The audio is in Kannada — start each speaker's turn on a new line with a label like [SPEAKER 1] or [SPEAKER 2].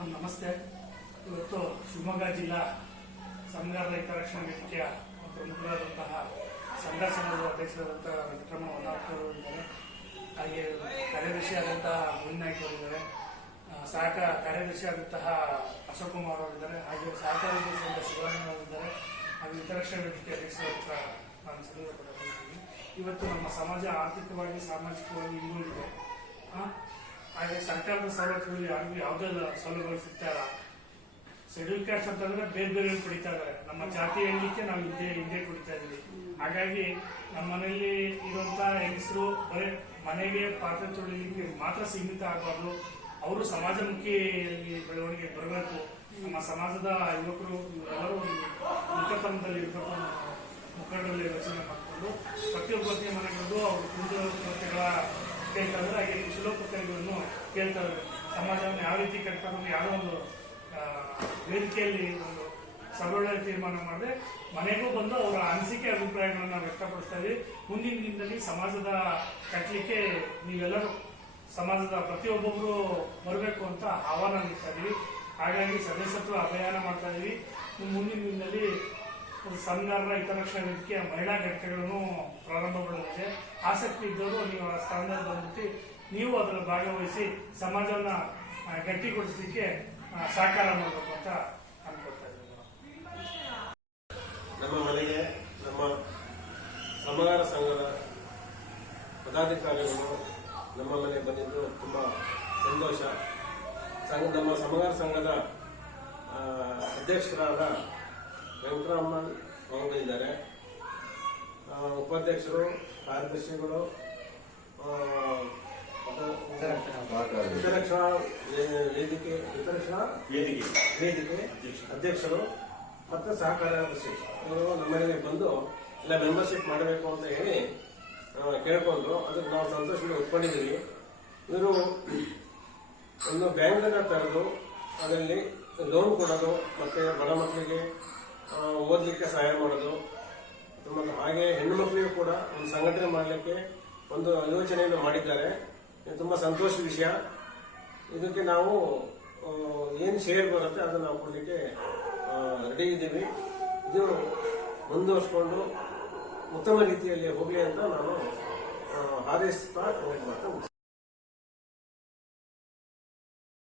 [SPEAKER 1] ನಮಸ್ತೆ. ಇವತ್ತು ಶಿವಮೊಗ್ಗ ಜಿಲ್ಲಾ ಸಂಘ ರೈತ ರಕ್ಷಣಾ ವೇದಿಕೆಯ ಪ್ರಮುಖರಾದಂತಹ ಸಂಘ ಸಂಘದ ಅಧ್ಯಕ್ಷರಾದಂತಹ ವೆಂಕಟರಮಣ ಹೊನ್ನಾಳ್ಕರ್ ಇದ್ದಾರೆ. ಹಾಗೆ ಕಾರ್ಯದರ್ಶಿ ಆದಂತಹ ಗೋವಿಂದ ಇದ್ದಾರೆ. ಅವರಿದ್ದಾರೆ ಆ, ಸಹಕ ಕಾರ್ಯದರ್ಶಿ ಆದಂತಹ ಅಶೋಕ್ ಕುಮಾರ್ ಅವರಿದ್ದಾರೆ ಹಾಗೆ ಸಹಕಾರ ಸಂಘ ಶಿವರಾಮ ಅವರಿದ್ದಾರೆ ಹಾಗೆ ಹಿತರಕ್ಷಣಾ ವೇದಿಕೆ ಅಧ್ಯಕ್ಷರಾದಂತಹ ನಾನು ಪಡೆದಿದ್ದೀನಿ ಇವತ್ತು ನಮ್ಮ ಸಮಾಜ ಆರ್ಥಿಕವಾಗಿ ಸಾಮಾಜಿಕವಾಗಿ ಹಿಂದುಳಿದಿದೆ. ಸರ್ಕಾರದ ಸವಲತ್ತುಗಳು ಯಾರಿಗೂ ಯಾವುದೇ ಸೌಲಭ್ಯಗಳು ಸಿಗ್ತಾ ಇಲ್ಲ ಶೆಡ್ಯೂಲ್ ಕ್ಯಾಸ್ಟ್ ಅಂತಂದ್ರೆ ಬೇರೆ ಬೇರೆ ಕುಡಿತಾ ಇದಾರೆ. ನಮ್ಮ ಜಾತಿ ಹೇಳಲಿಕ್ಕೆ ನಾವು ಹಿಂದೆ ಹಿಂದೆ ಕುಡಿತಾ ಇದೀವಿ. ಹಾಗಾಗಿ ನಮ್ಮ ಮನೆಯಲ್ಲಿ ಇರುವಂತ ಹೆಂಗಸರು ಬರೀ ಮನೆಗೆ ಪಾತ್ರೆ ತೊಳಿಲಿಕ್ಕೆ ಮಾತ್ರ ಸೀಮಿತ ಆಗಬಾರ್ದು. ಅವರು ಸಮಾಜಮುಖಿಯಲ್ಲಿ ಬೆಳವಣಿಗೆ ಬರಬೇಕು. ನಮ್ಮ ಸಮಾಜದ ಯುವಕರು, ಎಲ್ಲರೂ ಮುಖತನದಲ್ಲಿ ಇರಬೇಕು ಮುಖಂಡರಲ್ಲಿ ರಚನೆ ಮಾಡಿಕೊಂಡು ಪ್ರತಿಯೊಬ್ಬರಿಗೆ ಮನೆಗಳಿಗೂ ಅವರು ಕುಂದುಕೊರತೆಗಳ ಕೇಳ್ತಾ ಇದ್ದಾರೆ ಹಾಗೆ ಕುಶಲೋಪಕಾರಿಗಳನ್ನು ಕೇಳ್ತಾ ಇದ್ದಾರೆ ಸಮಾಜವನ್ನು ಯಾವ ರೀತಿ ಕಟ್ಕೊಂಡು ಯಾವ ಒಂದು ವೇದಿಕೆಯಲ್ಲಿ ಒಂದು ಸಭೆಗಳ ತೀರ್ಮಾನ ಮಾಡದೆ, ಮನೆಗೂ ಬಂದು ಅವರ ಅನಿಸಿಕೆ, ಅಭಿಪ್ರಾಯಗಳನ್ನು ವ್ಯಕ್ತಪಡಿಸ್ತಾ ಇದ್ದೀವಿ. ಮುಂದಿನ ದಿನದಲ್ಲಿ ಸಮಾಜದ ಕಟ್ಟಲಿಕ್ಕೆ ನೀವೆಲ್ಲರೂ, ಸಮಾಜದ ಪ್ರತಿಯೊಬ್ಬೊಬ್ಬರು ಬರಬೇಕು ಅಂತ ಆಹ್ವಾನ ನೀಡ್ತಾ ಇದ್ದೀವಿ. ಹಾಗಾಗಿ ಸದಸ್ಯತ್ವ ಅಭಿಯಾನ ಮಾಡ್ತಾ ಇದೀವಿ ಮುಂದಿನ ಸಂಘಾರ ಹಿತರಕ್ಷಣಾ ವೇದಿಕೆಯ ಮಹಿಳಾ ಘಟಕಗಳನ್ನು ಪ್ರಾರಂಭಗೊಳ್ಳಲಿದೆ ಆಸಕ್ತಿ ಇದ್ದವರು ನೀವು ಆ ಸ್ಥಾನದಲ್ಲಿ ಬಂದ್ಬಿಟ್ಟು ನೀವು ಅದರ ಭಾಗವಹಿಸಿ ಸಮಾಜವನ್ನ ಗಟ್ಟಿಗೊಳಿಸಲಿಕ್ಕೆ ಸಹಕಾರ ಮಾಡಬೇಕು ಅಂತ ಅನ್ಕೊಳ್ತಾ ಇದ್ದೀನಿ.
[SPEAKER 2] ನಮ್ಮ ಮನೆಗೆ ನಮ್ಮ ಸಮಗಾರ ಸಂಘದ ಪದಾಧಿಕಾರಿಗಳು ನಮ್ಮ ಮನೆ ಬಂದಿದ್ದು ತುಂಬ ಸಂತೋಷ. ಸಂಘ, ನಮ್ಮ ಸಮಗಾರ ಸಂಘದ ಅಧ್ಯಕ್ಷರಾದ ವೆಂಕಟರಮಣ್ ಅವರು ಇದ್ದಾರೆ. ಉಪಾಧ್ಯಕ್ಷರು ಕಾರ್ಯದರ್ಶಿಗಳು ಹಿತರಕ್ಷಣಾ ವೇದಿಕೆ ಹಿತರಕ್ಷಣಾ
[SPEAKER 3] ವೇದಿಕೆ.
[SPEAKER 2] ವೇದಿಕೆ ಅಧ್ಯಕ್ಷರು. ಮತ್ತು ಸಹಕಾರ್ಯದರ್ಶಿ ಇವರು ನಮ್ಮನೆಗೆ ಬಂದು ಇಲ್ಲ ಮೆಂಬರ್ಶಿಪ್ ಮಾಡಬೇಕು ಅಂತ ಹೇಳಿ ಕೇಳ್ಕೊಂಡ್ರು. ಅದಕ್ಕೆ ನಾವು ಸಂತೋಷದಿಂದ ಒಪ್ಕೊಂಡಿದ್ದೀವಿ. ಇವರು ಒಂದು ಬ್ಯಾಂಕನ್ನು ತೆರೆದು ಅದರಲ್ಲಿ ಲೋನ್ ಕೊಡೋದು ಮತ್ತೆ ಬಡ ಮಕ್ಕಳಿಗೆ ಓದಲಿಕ್ಕೆ ಸಹಾಯ ಮಾಡೋದು. ಮತ್ತು ಹಾಗೆ ಹೆಣ್ಣು ಮಕ್ಕಳಿಗೂ ಕೂಡ ಒಂದು ಸಂಘಟನೆ ಮಾಡಲಿಕ್ಕೆ ಒಂದು ಯೋಚನೆಯನ್ನು ಮಾಡಿದ್ದಾರೆ. ಇದು ತುಂಬಾ ಸಂತೋಷದ ವಿಷಯ. ಇದಕ್ಕೆ ನಾವು ಏನು ಶೇರ್ ಬರುತ್ತೆ ಅದನ್ನು ನಾವು ಕೊಡಲಿಕ್ಕೆ ರೆಡಿ ಇದ್ದೀವಿ. ಇದು ಮುಂದುವರಿಸ್ಕೊಂಡು ಉತ್ತಮ ರೀತಿಯಲ್ಲಿ ಹೋಗಲಿ ಅಂತ ನಾನು ಆ, ಹಾರೈಸ್ತಾ ಹೋಗ್ಬೇಕು